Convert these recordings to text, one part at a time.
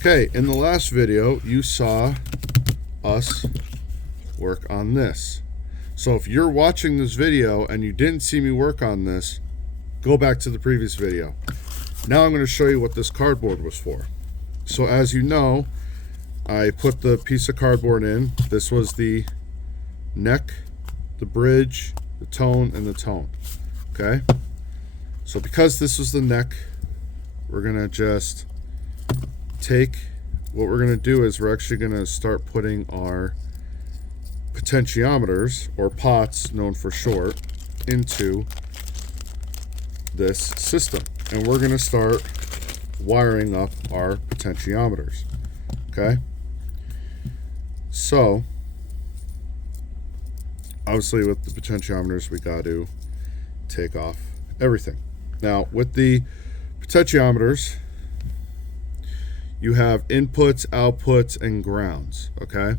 Okay, in the last video, you saw us work on this. So if you're watching this video and you didn't see me work on this, go back to the previous video. Now I'm going to show you what this cardboard was for. So as you know, I put the piece of cardboard in. This was the neck, the bridge, the tone, and the tone. Okay? So because this was the neck, we're going to just take, what we're going to do is we're actually going to start putting our potentiometers, or pots known for short, into this system. And we're going to start wiring up our potentiometers. Okay? So, obviously with the potentiometers, we got to take off everything. Now, with the potentiometers, you have inputs, outputs, and grounds, okay?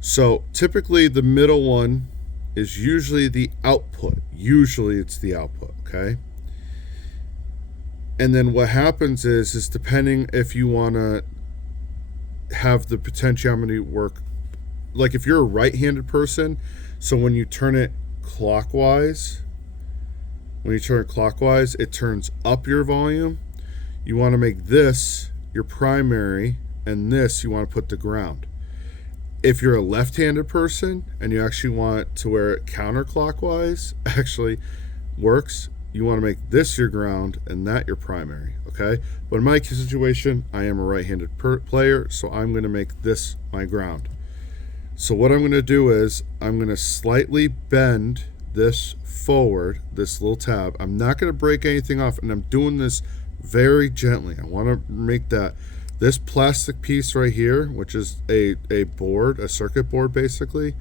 So typically the middle one is usually the output. Usually it's the output, okay? And then what happens is depending if you want to have the potentiometer work, like if you're a right-handed person, so when you turn it clockwise, it turns up your volume. You want to make this your primary, and this you want to put the ground. If you're a left-handed person and you actually want to where it counterclockwise actually works, you want to make this your ground and that your primary, okay? But in my situation, I am a right-handed player, so I'm going to make this my ground. So what I'm going to do is I'm going to slightly bend this forward, this little tab. I'm not going to break anything off, and I'm doing this very gently. I want to make that this plastic piece right here, which is a board, a circuit board basically.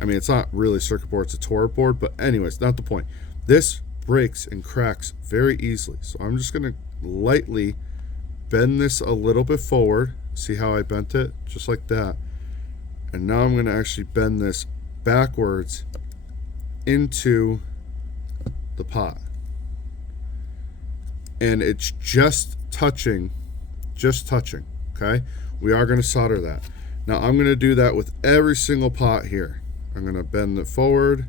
I mean, it's not really a circuit board, it's a Torah board, but anyways, not the point. This breaks and cracks very easily. So I'm just going to lightly bend this a little bit forward. See how I bent it? Just like that. And now I'm going to actually bend this backwards into the pot. And it's just touching, okay? We are going to solder that. Now I'm going to do that with every single pot here. I'm going to bend it forward,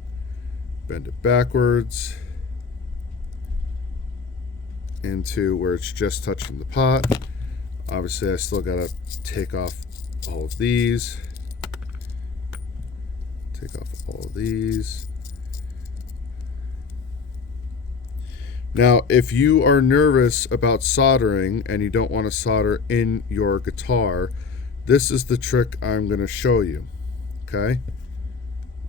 bend it backwards into where it's just touching the pot. Obviously I still got to take off all of these. Now, if you are nervous about soldering and you don't want to solder in your guitar, this is the trick I'm going to show you, okay?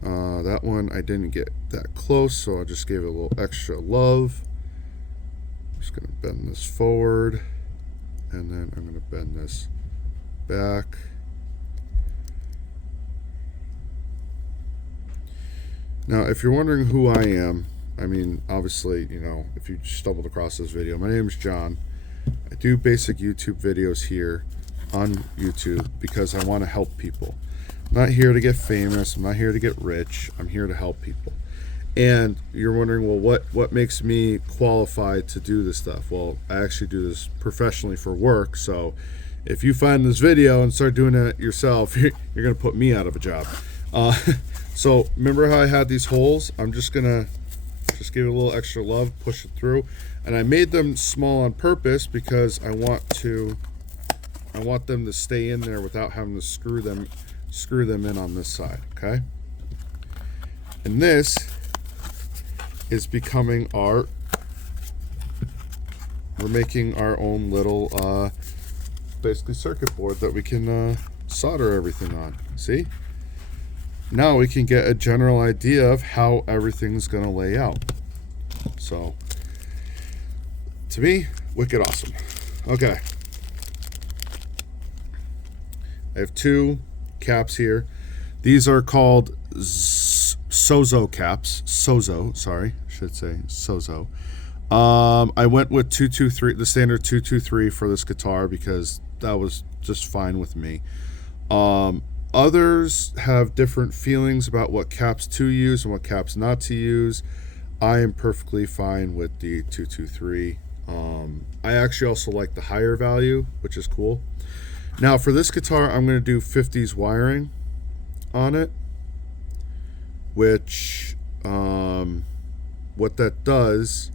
That one I didn't get that close, so I just gave it a little extra love. I'm just going to bend this forward, and then I'm going to bend this back. Now, if you're wondering who I am, I mean, obviously, you know, if you stumbled across this video, my name is John. I do basic YouTube videos here on YouTube because I want to help people. I'm not here to get famous. I'm not here to get rich. I'm here to help people. And you're wondering, well, what makes me qualified to do this stuff? Well, I actually do this professionally for work. So if you find this video and start doing it yourself, you're going to put me out of a job. So remember how I had these holes? I'm just going to give it a little extra love, push it through. And I made them small on purpose because I want them to stay in there without having to screw them in on this side, okay? And this is becoming we're making our own little basically circuit board that we can solder everything on. See? Now we can get a general idea of how everything's going to lay out. So, to me, wicked awesome. Okay. I have two caps here. These are called Sozo caps. Sozo, sorry, I should say Sozo. I went with 223, the standard 223 for this guitar because that was just fine with me. Others have different feelings about what caps to use and what caps not to use. I am perfectly fine with the 223. I actually also like the higher value, which is cool. Now for this guitar, I'm going to do 50s wiring on it, which what that does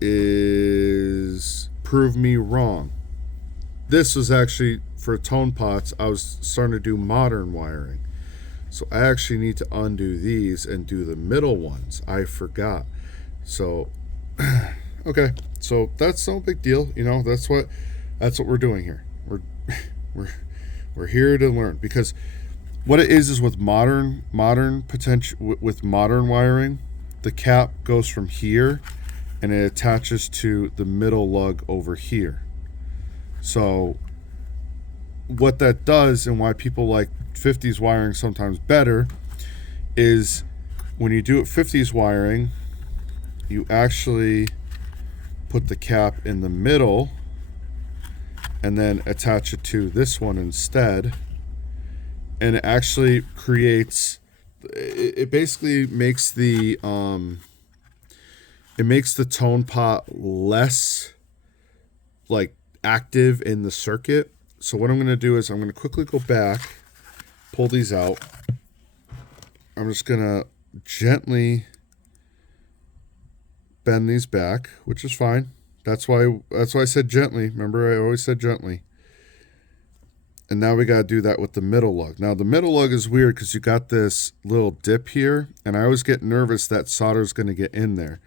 is prove me wrong. This was actually for tone pots. I was starting to do modern wiring, so I actually need to undo these and do the middle ones. I forgot. So okay, so that's no big deal. You know, that's what we're doing here. We're here to learn, because what it is with modern potential, with modern wiring, the cap goes from here and it attaches to the middle lug over here. So what that does, and why people like 50s wiring sometimes better, is when you do it 50s wiring, you actually put the cap in the middle and then attach it to this one instead, and it actually creates, it basically makes the it makes the tone pot less like active in the circuit. So what I'm going to do is I'm going to quickly go back, pull these out. I'm just going to gently bend these back, which is fine. That's why I said gently. Remember, I always said gently. And now we got to do that with the middle lug. Now the middle lug is weird because you got this little dip here, and I always get nervous that solder is going to get in there.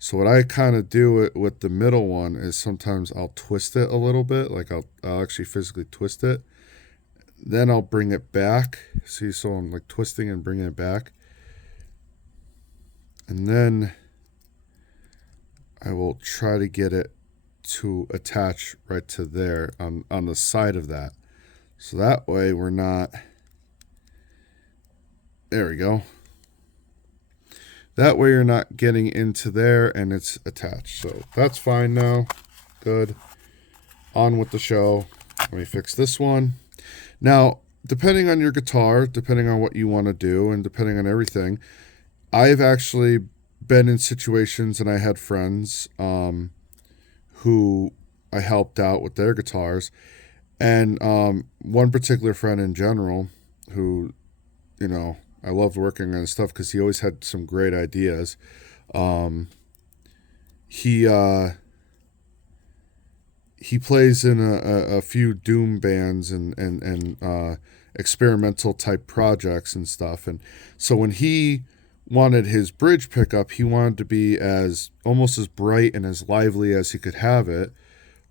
So what I kind of do it with the middle one is sometimes I'll twist it a little bit, like I'll actually physically twist it. Then I'll bring it back. See, so I'm like twisting and bringing it back. And then I will try to get it to attach right to there on the side of that. So that way we're not, there we go. That way you're not getting into there and it's attached. So that's fine now. Good. On with the show. Let me fix this one. Now, depending on your guitar, depending on what you want to do, and depending on everything, I've actually been in situations, and I had friends who I helped out with their guitars. And one particular friend in general who, you know, I loved working on his stuff because he always had some great ideas. He plays in a few doom bands and experimental type projects and stuff. And so when he wanted his bridge pickup, he wanted to be as almost as bright and as lively as he could have it.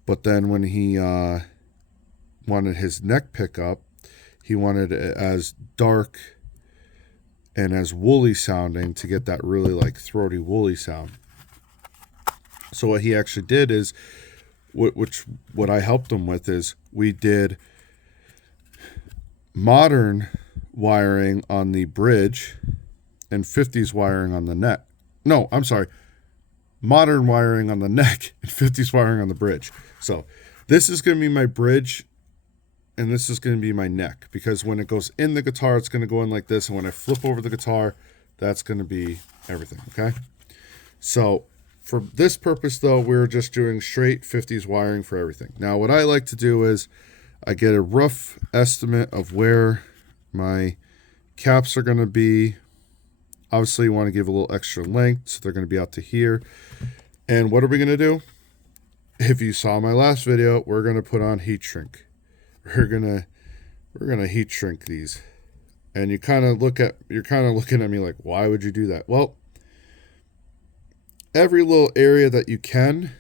But then when he wanted his neck pickup, he wanted it as dark and as woolly sounding to get that really like throaty woolly sound. So what he actually did is, what I helped him with is, we did modern wiring on the bridge and 50s wiring on the neck. No, I'm sorry. Modern wiring on the neck and 50s wiring on the bridge. So this is going to be my bridge, and this is going to be my neck, because when it goes in the guitar, it's going to go in like this, and when I flip over the guitar, that's going to be everything, okay? So for this purpose, though, we're just doing straight 50s wiring for everything. Now, what I like to do is I get a rough estimate of where my caps are going to be. Obviously, you want to give a little extra length, so they're going to be out to here. And what are we going to do? If you saw my last video, we're going to put on heat shrink. We're gonna heat shrink these. And you're kind of looking at me like, why would you do that? Well, every little area that you can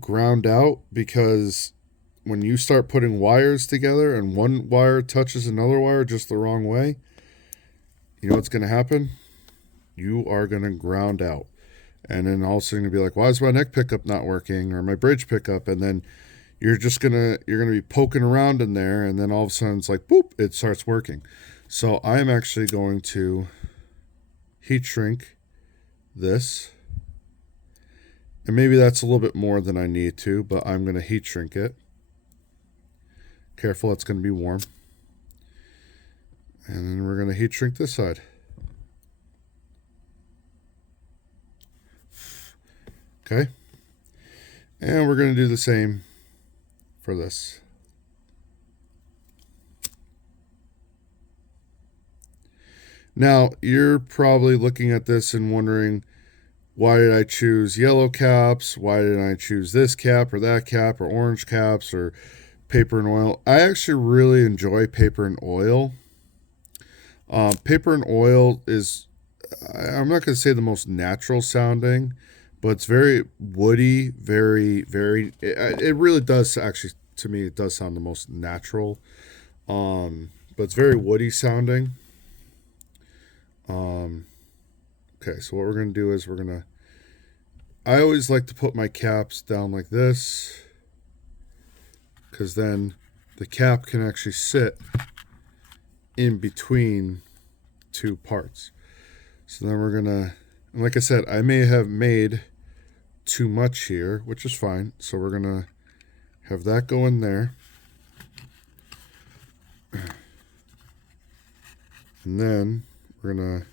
ground out, because when you start putting wires together and one wire touches another wire just the wrong way, you know what's going to happen? You are going to ground out. And then all of a sudden you'll be like, why is my neck pickup not working, or my bridge pickup? And then you're gonna be poking around in there, and then all of a sudden it's like, boop, it starts working. So I'm actually going to heat shrink this. And maybe that's a little bit more than I need to, but I'm going to heat shrink it. Careful, it's going to be warm. And then we're going to heat shrink this side. Okay. And we're going to do the same for this. Now, you're probably looking at this and wondering, why did I choose yellow caps? Why did I choose this cap or that cap or orange caps or paper and oil? I actually really enjoy paper and oil. Paper and oil is, I'm not going to say the most natural sounding, but it's very woody, it really does actually, to me, it does sound the most natural. But it's very woody sounding. Okay, so what we're going to do is I always like to put my caps down like this, because then the cap can actually sit in between two parts. So then we're going to, and like I said, I may have made too much here, which is fine. So we're going to have that go in there. And then we're going to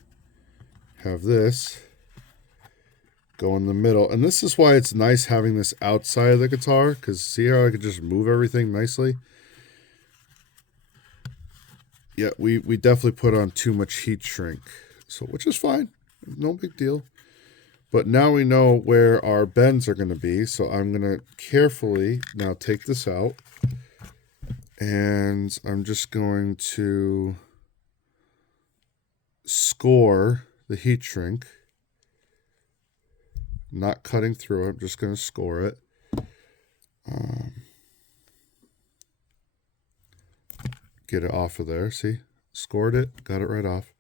have this go in the middle. And this is why it's nice having this outside of the guitar, because see how I could just move everything nicely? Yeah, we definitely put on too much heat shrink, so which is fine. No big deal. But now we know where our bends are going to be, so I'm going to carefully now take this out. And I'm just going to score the heat shrink. Not cutting through it, I'm just going to score it. Get it off of there, see? Scored it, got it right off.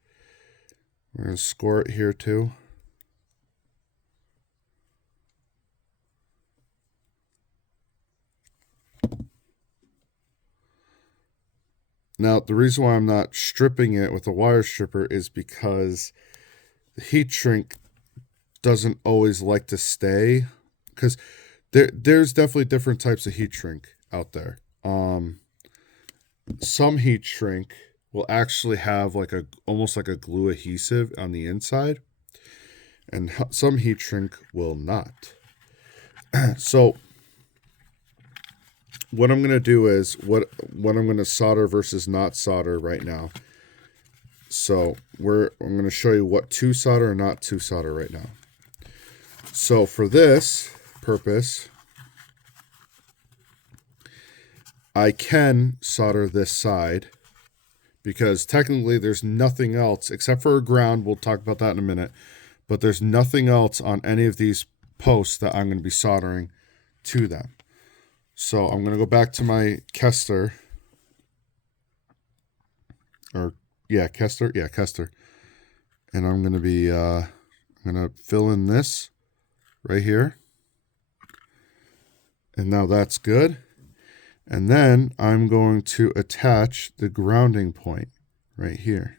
We're going to score it here too. Now, the reason why I'm not stripping it with a wire stripper is because the heat shrink doesn't always like to stay, because there's definitely different types of heat shrink out there. Some heat shrink will actually have like almost like a glue adhesive on the inside, and some heat shrink will not. So what I'm going to do is what I'm going to solder versus not solder right now. So I'm going to show you what to solder and not to solder right now. So for this purpose, I can solder this side, because technically there's nothing else except for a ground. We'll talk about that in a minute. But there's nothing else on any of these posts that I'm going to be soldering to them. So I'm going to go back to my Kester. Kester. And I'm going to be, I'm going to fill in this right here. And now that's good. And then I'm going to attach the grounding point right here.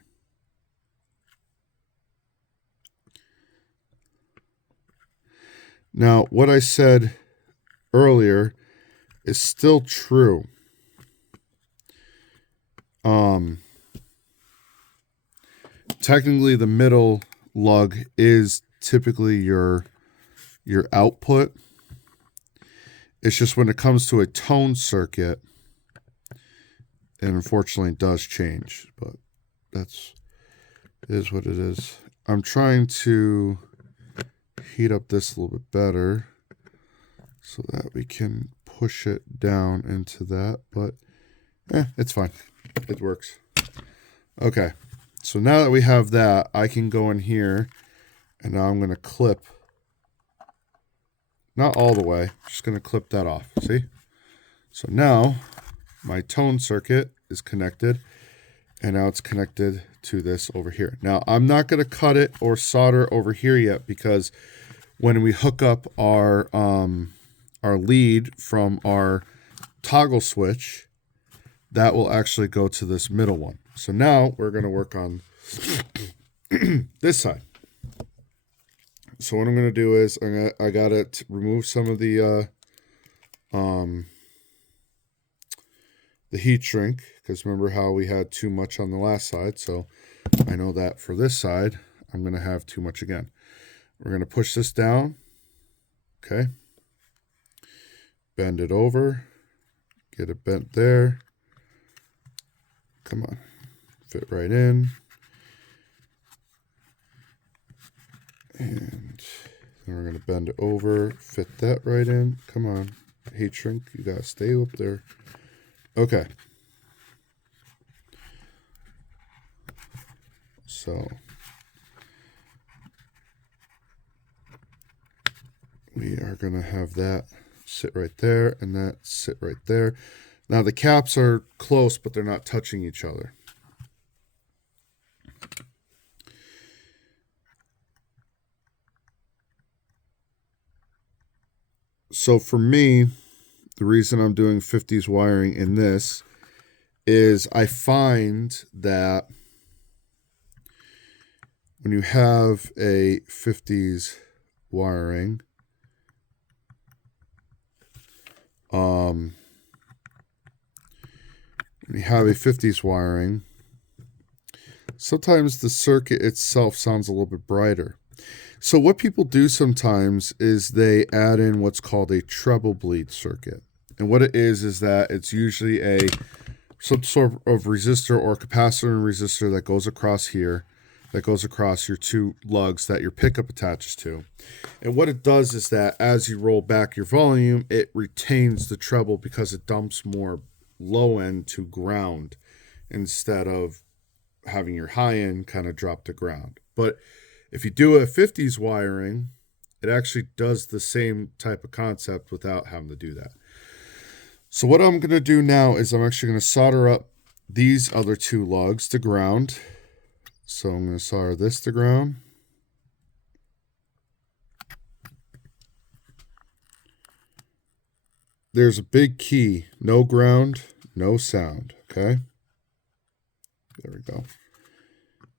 Now, what I said earlier is still true. Technically, the middle lug is typically your output. It's just when it comes to a tone circuit, it unfortunately does change, but it is what it is. I'm trying to heat up this a little bit better so that we can push it down into that, but it's fine. It works. Okay, so now that we have that, I can go in here, and now I'm going to clip, not all the way, just going to clip that off, see? So now my tone circuit is connected, and now it's connected to this over here. Now, I'm not going to cut it or solder over here yet, because when we hook up our lead from our toggle switch, that will actually go to this middle one. So now we're going to work on this side. So what I'm going to do is I got to remove some of the heat shrink, because remember how we had too much on the last side. So I know that for this side, I'm going to have too much again. We're going to push this down. Okay. bend it over, get it bent there. Come on, fit right in. And then we're going to bend it over, fit that right in. Come on, heat shrink, you got to stay up there. Okay. So we are going to have that sit right there and that sit right there. Now the caps are close, but they're not touching each other. So for me, the reason I'm doing 50s wiring in this is I find that when you have a 50s wiring, when you have a 50s wiring, sometimes the circuit itself sounds a little bit brighter. So what people do sometimes is they add in what's called a treble bleed circuit. And what it is that it's usually some sort of resistor or capacitor and resistor that goes across here, that goes across your two lugs that your pickup attaches to. And what it does is that as you roll back your volume, it retains the treble because it dumps more low end to ground instead of having your high end kind of drop to ground. But if you do a 50s wiring, it actually does the same type of concept without having to do that. So what I'm going to do now is I'm actually going to solder up these other two lugs to ground. So I'm going to solder this to ground. There's a big key, no ground, no sound, okay? There we go.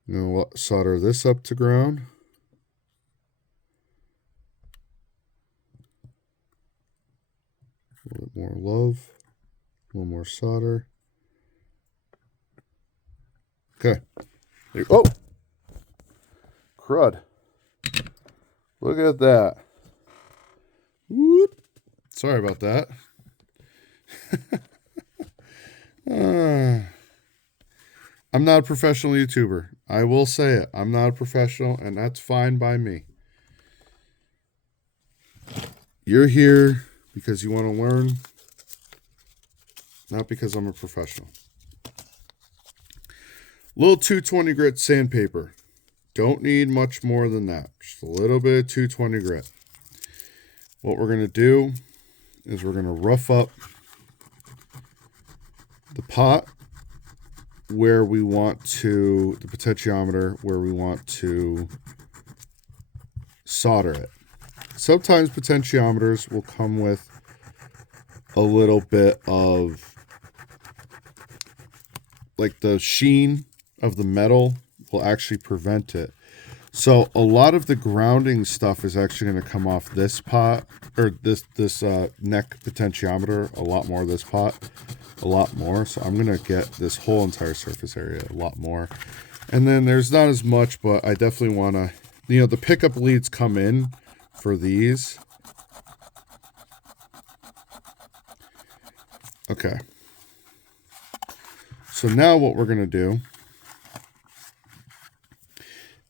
I'm going to solder this up to ground. A little bit more love. One more solder. Okay. Oh! Crud. Look at that. Whoop. Sorry about that. I'm not a professional YouTuber. I will say it. I'm not a professional, and that's fine by me. You're here because you want to learn, not because I'm a professional. Little 220 grit sandpaper. Don't need much more than that. Just a little bit of 220 grit. What we're going to do is we're going to rough up the pot where we want to, the potentiometer where we want to solder it. Sometimes potentiometers will come with a little bit of, like the sheen of the metal will actually prevent it. So a lot of the grounding stuff is actually going to come off this pot, or this neck potentiometer, a lot more of this pot, a lot more. So I'm going to get this whole entire surface area a lot more. And then there's not as much, but I definitely want to, the pickup leads come in for these. Okay. So now what we're going to do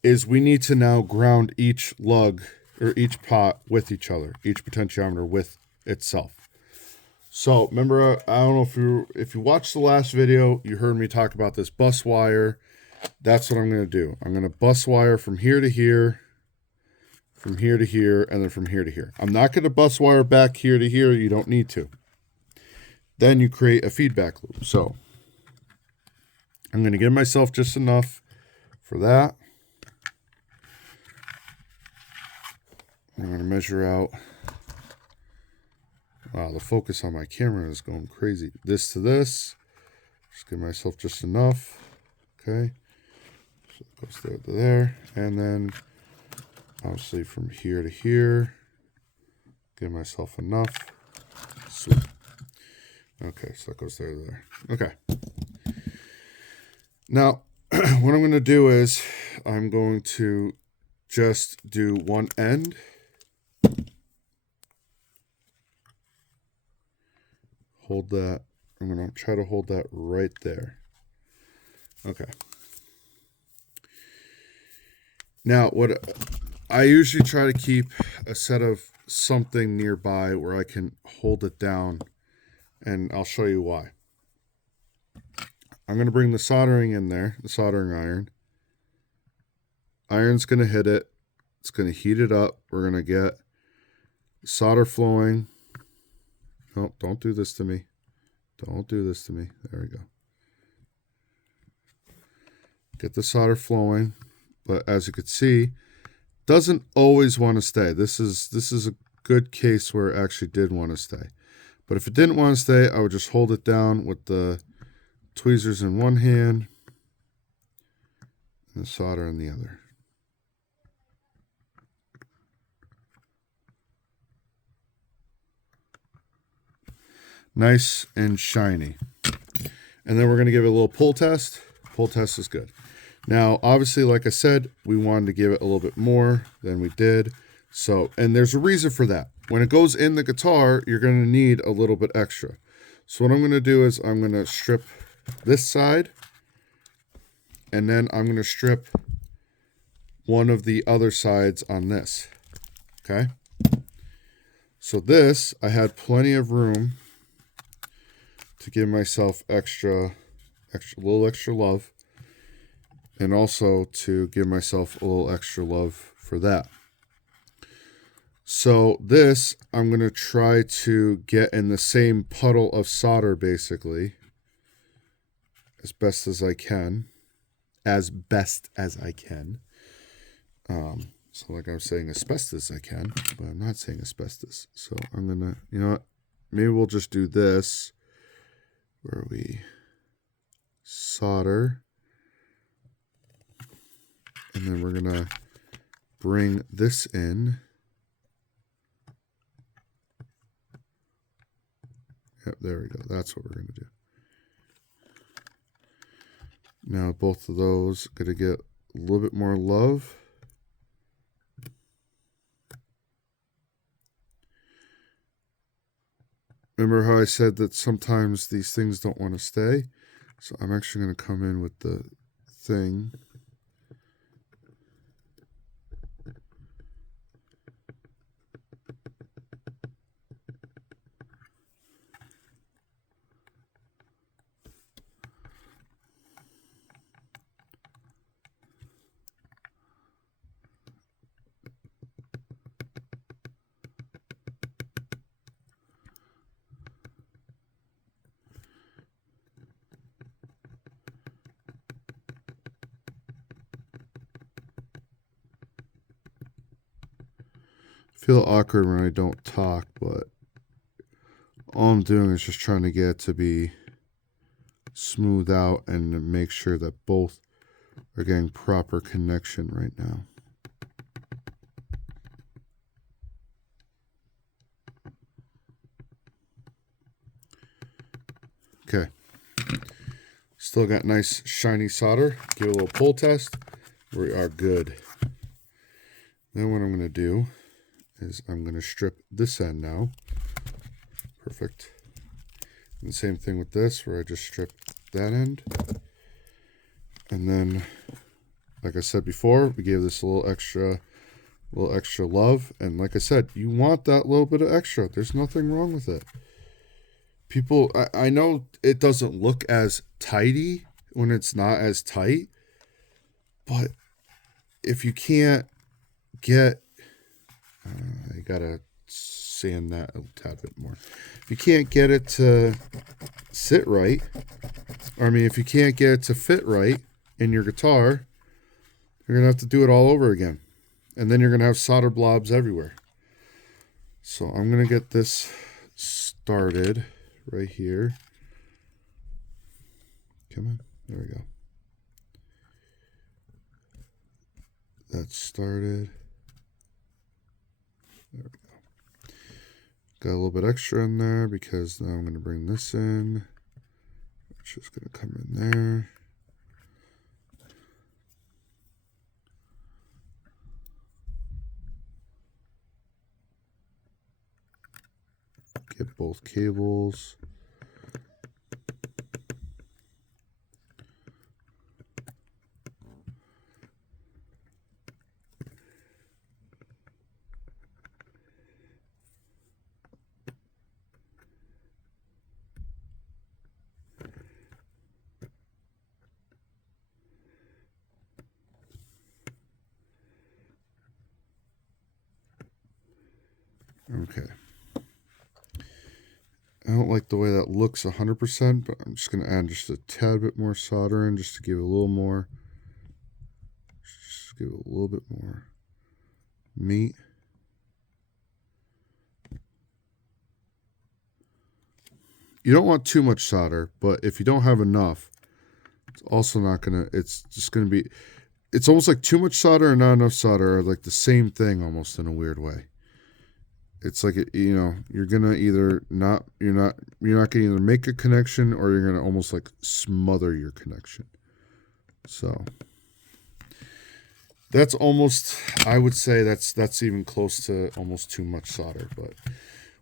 is we need to now ground each lug or each pot with each other, each potentiometer with itself. So remember, I don't know if you watched the last video, you heard me talk about this bus wire. That's what I'm going to do. I'm going to bus wire from here to here, from here to here, and then from here to here. I'm not going to bus wire back here to here. You don't need to. Then you create a feedback loop. So I'm going to give myself just enough for that. I'm going to measure out. Wow, the focus on my camera is going crazy. This to this. Just give myself just enough. Okay. So it goes there to there. And then obviously from here to here. Give myself enough. Sweet. Okay, so that goes there to there. Okay. Now, what I'm going to do is I'm going to just do one end. hold that. I'm going to try to hold that right there. Okay. Now, what I usually try to keep a set of something nearby where I can hold it down, and I'll show you why. I'm going to bring the soldering in there, the soldering iron. Iron's going to hit it. It's going to heat it up. We're going to get solder flowing. Oh, don't do this to me. Don't do this to me. There we go. Get the solder flowing. But as you can see, doesn't always want to stay. This is a good case where it actually did want to stay. But if it didn't want to stay, I would just hold it down with the tweezers in one hand and the solder in the other. Nice and shiny. And then we're going to give it a little pull test. Pull test is good. Now, obviously, like I said, we wanted to give it a little bit more than we did. So, and there's a reason for that. When it goes in the guitar, you're going to need a little bit extra. So what I'm going to do is I'm going to strip this side, and then I'm going to strip one of the other sides on this. Okay? So this, I had plenty of room to give myself a little extra love, and also to give myself a little extra love for that. So this, I'm going to try to get in the same puddle of solder, basically, as best as I can. As best as I can. So like I'm saying asbestos I can, but I'm not saying asbestos. So I'm going to, you know what, maybe we'll just do this, where we solder, and then we're going to bring this in. Yep, there we go. That's what we're going to do. Now both of those are going to get a little bit more love. Remember how I said that sometimes these things don't want to stay? So I'm actually going to come in with the thing. Feel awkward when I don't talk, but all I'm doing is just trying to get it to be smooth out and make sure that both are getting proper connection right now. Okay. Still got nice shiny solder. Give it a little pull test. We are good. Then what I'm going to do is I'm going to strip this end now. Perfect. And the same thing with this, where I just strip that end. And then, like I said before, we gave this a little extra love. And like I said, you want that little bit of extra. There's nothing wrong with it. People, I know it doesn't look as tidy when it's not as tight, but if you can't get, I gotta sand that a tad bit more. If you can't get it to sit right, or I mean, if you can't get it to fit right in your guitar, you're gonna have to do it all over again, and then you're gonna have solder blobs everywhere. So I'm gonna get this started right here. Come on, there we go. That's started. There we go. Got a little bit extra in there because now I'm going to bring this in, which is going to come in there. Get both cables. Okay. I don't like the way that looks 100%, but I'm just going to add just a tad bit more solder in just to give it a little more, just give it a little bit more meat. You don't want too much solder, but if you don't have enough, it's also not going to, it's just going to be, it's almost like too much solder and not enough solder are like the same thing almost in a weird way. It's like, you know, you're gonna either not, you're not gonna either make a connection or you're gonna almost like smother your connection. So that's almost, I would say that's even close to almost too much solder, but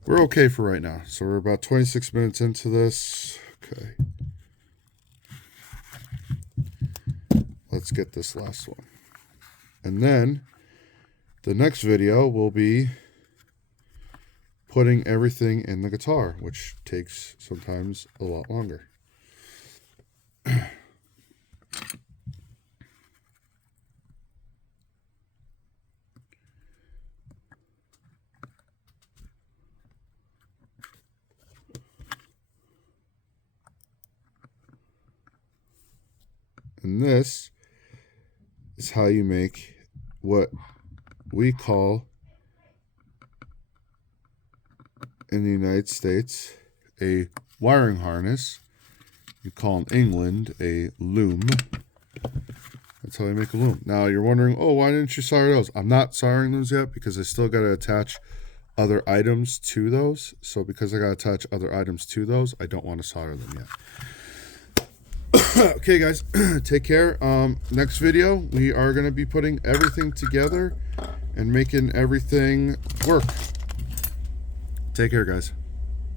we're okay for right now. So we're about 26 minutes into this. Okay. Let's get this last one. And then the next video will be putting everything in the guitar, which takes sometimes a lot longer. And this is how you make what we call in the United States a wiring harness. You call in England a loom. That's how you make a loom. Now you're wondering, oh, why didn't you solder those? I'm not soldering those yet because I still got to attach other items to those. So because I got to attach other items to those, I don't want to solder them yet. Okay, guys, take care. Next video, we are going to be putting everything together and making everything work. Take care, guys.